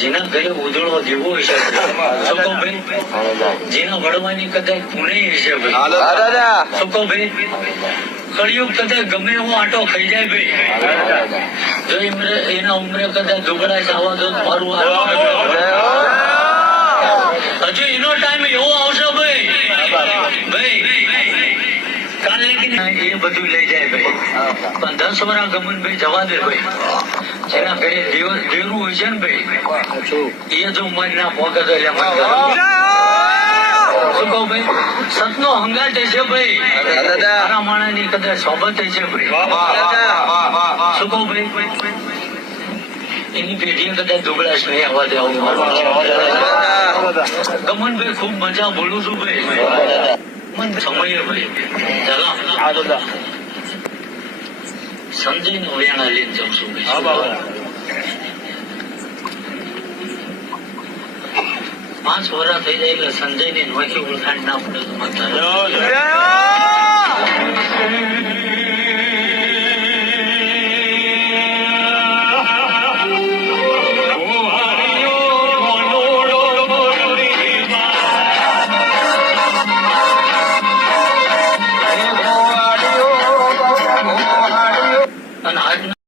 જેના ઘરે ઉજળો દેવો હશે ભાઈ, જેના વડવાની કદાચ પુણે હશે ભાઈ, ભાઈ કળિયુગ કદાચ ગમે એવો આટો ખાઈ જાય ભાઈ, જો એના ઉમરે કદાચ દુગડા જવા દો મારું હજુ એનો ટાઈમ એવો આવશે ભાઈ, કાલે એ બધું લઈ જાય ભાઈ, પણ 10 વર્ષ ગમનભાઈ જવા દે ભાઈ, જેના ઘરે દેવરું હોય છે ને ભાઈ, એ જો મન ના પોકે તો એટલે મન શું કહું ભાઈ, સતનો હંગાટ છે ભાઈ, તારા માણસ ની કદાચ સોબત છે ભાઈ, શું કહું ભાઈ, એની પેઢી કદાચ દુબળાશ નહીં આવવા દે, આવું ગમનભાઈ ખૂબ મજા બોલું છું ભાઈ, સમય ભાઈ ચાલો સંજય નું વેણા લઈને જાઉં છું ભાઈ, 5 વર્ષ થઈ જાય એટલે સંજય ની નોખી ઓળખાણ ના પડે તો